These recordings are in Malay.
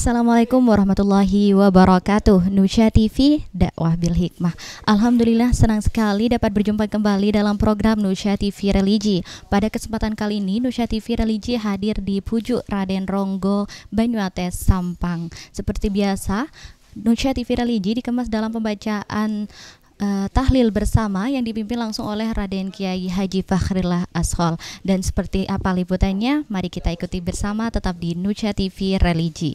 Assalamualaikum warahmatullahi wabarakatuh. Nusya TV, dakwah bil hikmah. Alhamdulillah senang sekali dapat berjumpa kembali dalam program Nusya TV Religi. Pada kesempatan kali ini Nusya TV Religi hadir di Pujuk Raden Ronggo, Banyuates, Sampang. Seperti biasa, Nusya TV Religi dikemas dalam pembacaan tahlil bersama yang dipimpin langsung oleh Raden Kiai Haji Fakhrillah Ashol. Dan seperti apa liputannya, mari kita ikuti bersama tetap di Nusya TV Religi.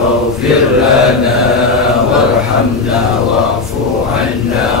واغفر لنا وارحمنا واعف عنا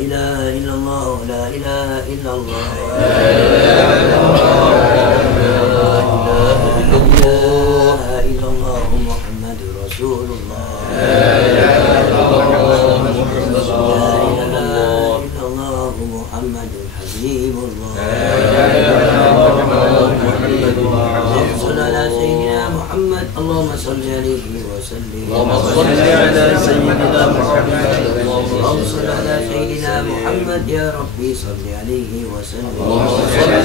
إله إلا الله لا إله إلا الله محمد رسول الله لا إله إلا الله محمد حبيب الله صل على سيدنا محمد اللهم صل عليه وسلم اللهم صل على سيدنا محمد اللهم صل على سيدنا محمد يا ربي صل عليه وسلم اللهم صل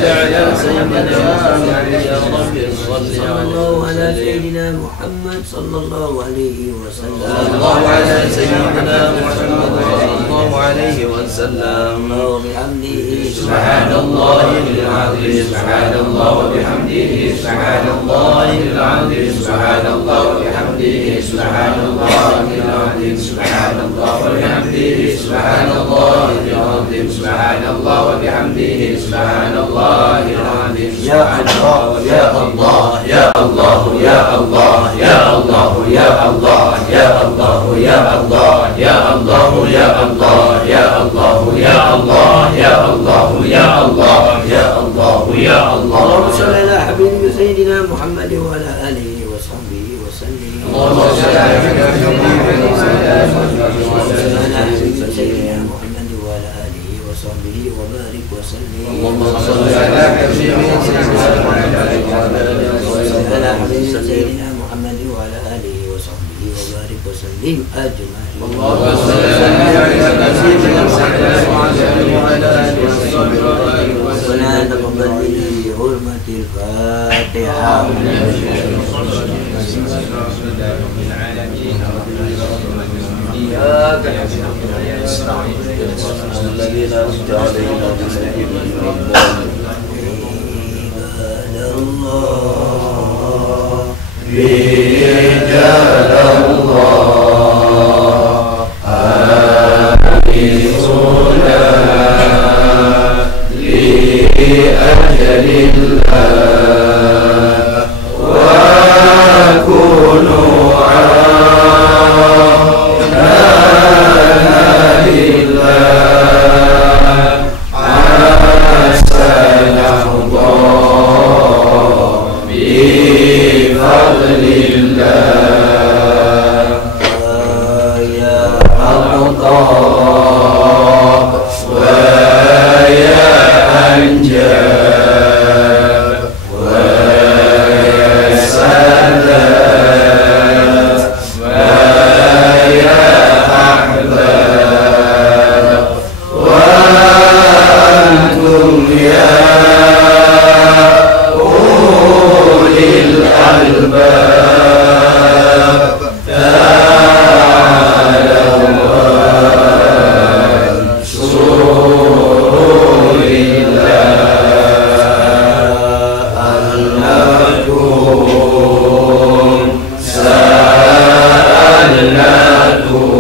على سيدنا محمد يا ربي صل الله على سيدنا محمد صلى الله عليه وسلم صلى الله على سيدنا محمد صلى الله عليه وسلم وبحمده سبحان الله العظيم سبحان الله وبحمده سبحان الله العظيم سبحان الله وبحمده سبحان الله العظيم سبحان الله وبحمده سبحان الله العظيم سبحان الله وبحمده سبحان الله العظيم يا الله يا الله يا الله يا الله يا الله يا الله يا الله يا الله يا الله يا الله يا الله يا الله يا الله يا الله يا الله يا الله اللهم صل على حبيبك سيدنا محمد وعلى آله وصحبه وسلم اللهم صل على حبيبك سيدنا محمد وعلى آله وصحبه وبارك وسلم اللهم صل على حبيبك سيدنا محمد وعلى آله وصحبه وبارك وسلم أجمعين اللهم صل على سيدنا محمد وعلى آله وصحبه وبارك وسلم تقبل بحرمة الفاتحة إياك نعبد وإياك نستعين الذين أنعمت عليهم رجال الله آنسنا لأجل الله وكونوا عونا لله عسى نحظى بفضل الله يا الله ويا أنجاب ويا سلام ويا أحباب وأنتم يا أولي الألباب تعالوا وانصروا لله أنكم سألناكم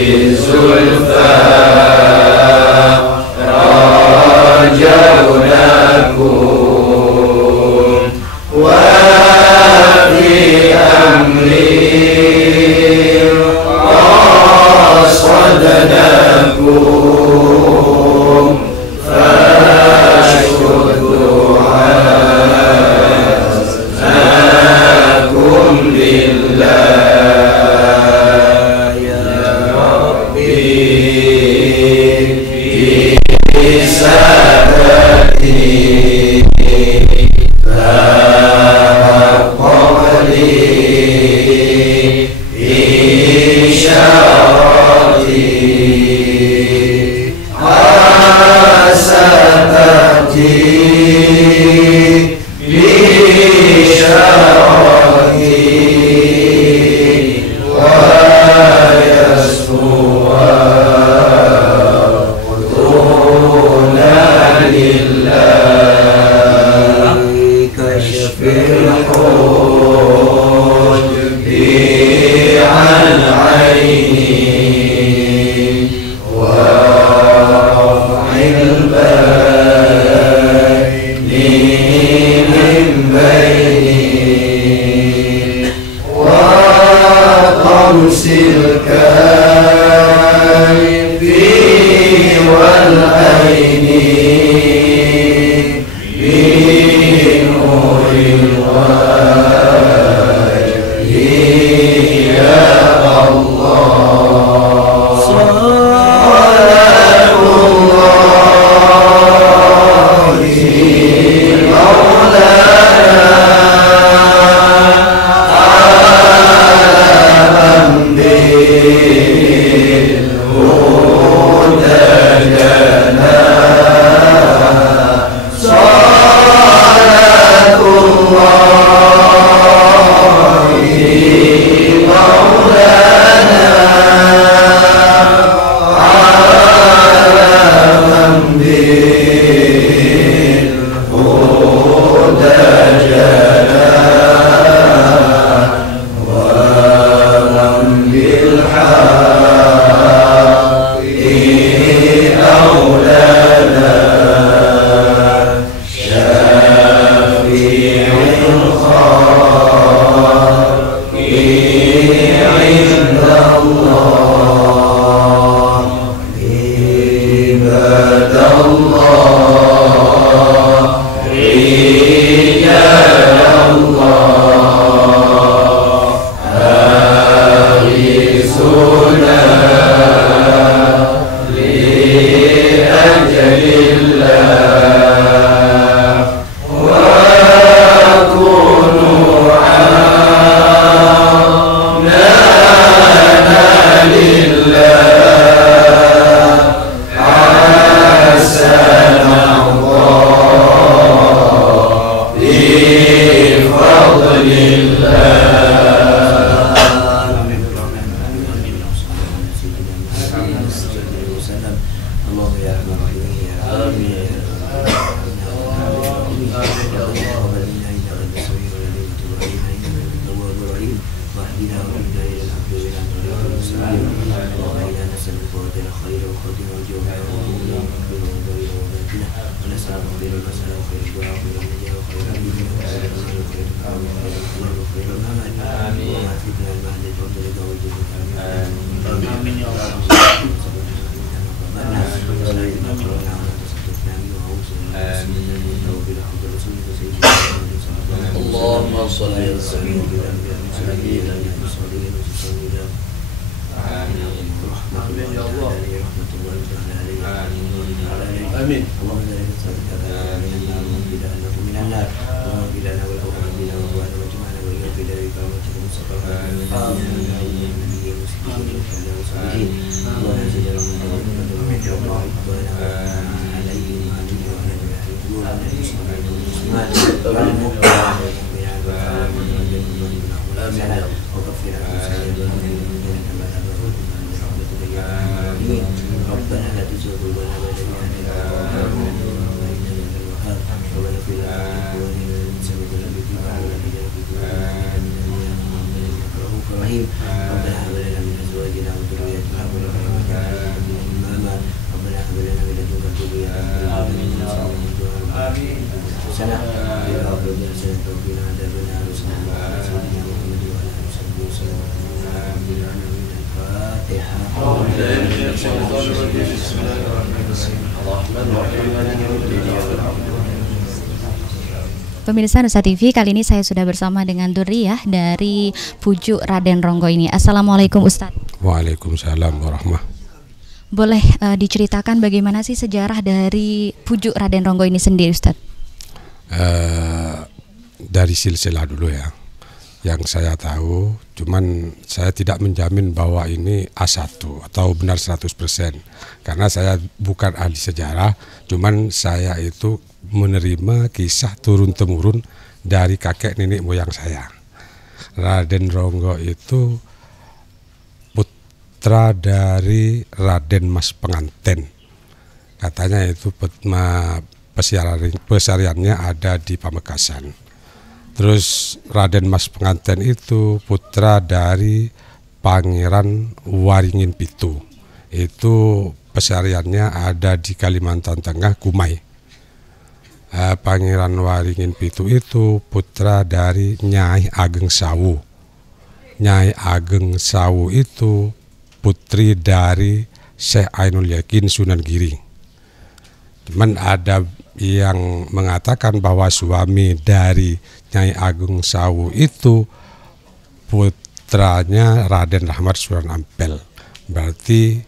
ولزلفى رجوناكم وفي أمري قصدناكم فاشكروا عزاكم لله يا ربي في سادتي فحقق لي إشارتي عسى تأتي بإشارتي ويسوى قدونا لله كشف الحجب عن عيني ورفع البين من بيني وطمس الكافر ya rabbal alamin ya amin. Allahumma sholli ala sayyidina Amin. Pemirsa Nusa TV, kali ini saya sudah bersama dengan Durriyah dari Pujuk Raden Ronggo ini. Assalamualaikum Ustadz. Waalaikumsalam warahmatullahi. Boleh diceritakan bagaimana sih sejarah dari Pujuk Raden Ronggo ini sendiri Ustadz? Dari silsilah dulu ya, yang saya tahu, cuman saya tidak menjamin bahwa ini A1 atau benar 100%, karena saya bukan ahli sejarah, cuman saya itu menerima kisah turun-temurun dari kakek nenek moyang saya. Raden Ronggo itu putra dari Raden Mas Penganten. Katanya itu pesariannya ada di Pamekasan. Terus Raden Mas Penganten itu putra dari Pangeran Waringin Pitu. Itu pesariannya ada di Kalimantan Tengah, Kumai. Pangeran Waringin Pitu itu putra dari Nyai Ageng Sawu. Nyai Ageng Sawu itu putri dari Syekh Ainul Yakin Sunan Giri. Cuman ada yang mengatakan bahwa suami dari Nyai Ageng Sawu itu putranya Raden Rahmat Sunan Ampel. Berarti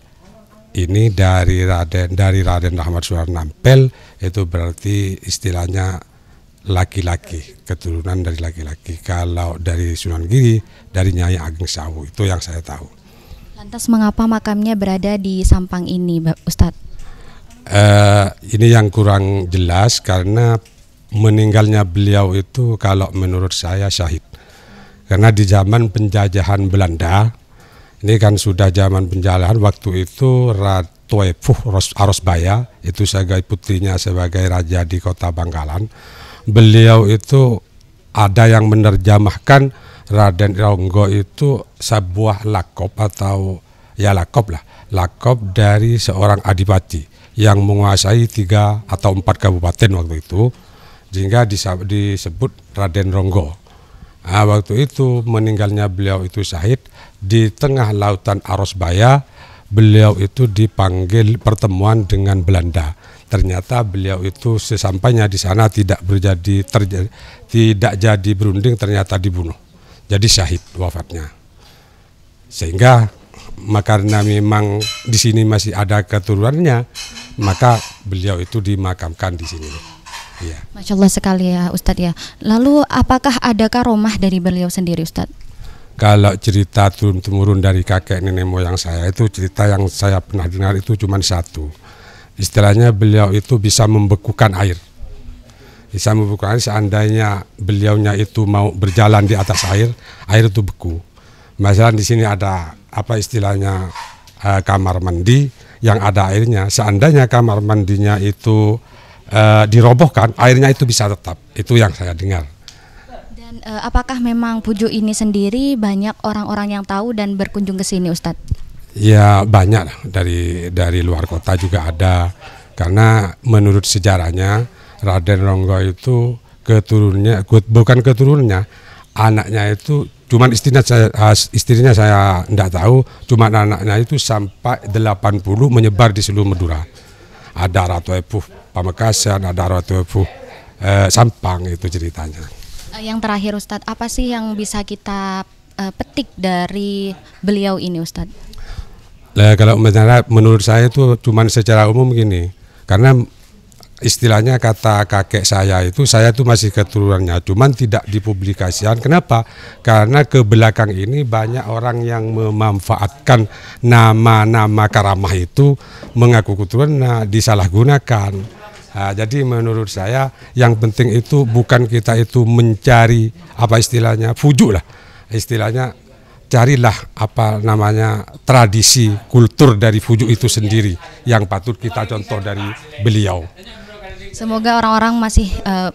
ini dari Raden Rahmat Sunan Ampel, itu berarti istilahnya laki-laki, keturunan dari laki-laki. Kalau dari Sunan Giri, dari Nyai Ageng Sawu, itu yang saya tahu. Lantas mengapa makamnya berada di Sampang ini, Ustadz? Ini yang kurang jelas, karena meninggalnya beliau itu kalau menurut saya syahid. Karena di zaman penjajahan Belanda, ini kan sudah zaman penjajahan, waktu itu Ratu Arosbaya, itu sebagai putrinya sebagai raja di kota Bangkalan. Beliau itu ada yang menerjemahkan Raden Ronggo itu sebuah lakop atau ya lakop dari seorang adipati yang menguasai 3 atau 4 kabupaten waktu itu, sehingga disebut Raden Ronggo. Nah, waktu itu meninggalnya beliau itu syahid di tengah lautan Arosbaya. Beliau itu dipanggil pertemuan dengan Belanda. Ternyata beliau itu sesampainya di sana tidak jadi berunding, ternyata dibunuh. Jadi syahid wafatnya. Sehingga karena memang di sini masih ada keturunannya, maka beliau itu dimakamkan di sini. Iya. Masya Allah sekali ya Ustadz ya. Lalu apakah ada karomah dari beliau sendiri Ustadz? Kalau cerita turun-temurun dari kakek nenek moyang saya, itu cerita yang saya pernah dengar itu cuma satu. Istilahnya beliau itu bisa membekukan air. Bisa membekukan air, seandainya beliaunya itu mau berjalan di atas air itu beku. Masalah di sini ada apa istilahnya, kamar mandi yang ada airnya. Seandainya kamar mandinya itu dirobohkan, airnya itu bisa tetap. Itu yang saya dengar. Dan apakah memang Pujuk ini sendiri banyak orang-orang yang tahu dan berkunjung ke sini, Ustadz? Ya banyak, dari luar kota juga ada. Karena menurut sejarahnya Raden Ronggo itu bukan keturunannya, anaknya itu cuman istrinya saya tidak tahu, cuman anaknya itu sampai 80 menyebar di seluruh Madura. Ada Ratu Epuh Pamekasan, ada Ratu Epuh Sampang, itu ceritanya. Yang terakhir Ustadz, apa sih yang bisa kita petik dari beliau ini, Ustadz? Kalau menurut saya itu cuman secara umum gini, karena istilahnya kata kakek saya itu masih keturunannya, cuman tidak dipublikasikan. Kenapa? Karena ke belakang ini banyak orang yang memanfaatkan nama-nama karamah itu mengaku keturunan, disalahgunakan. Nah, jadi menurut saya yang penting itu bukan kita itu mencari apa istilahnya fujuk lah, istilahnya carilah apa namanya tradisi kultur dari Fujuk itu sendiri yang patut kita contoh dari beliau. Semoga orang-orang masih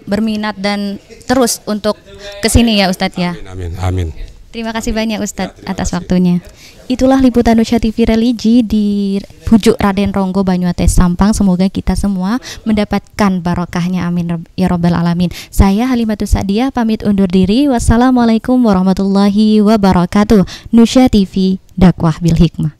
berminat dan terus untuk kesini ya Ustadz ya. Amin, amin. Terima kasih banyak Ustadz atas waktunya. Itulah liputan Nusa TV Religi di Pujuk Raden Ronggo Banyuates Sampang. Semoga kita semua mendapatkan barokahnya, amin ya robbal alamin. Saya Halimatus Sa'diyah pamit undur diri. Wassalamualaikum warahmatullahi wabarakatuh. Nusa TV, dakwah bil hikmah.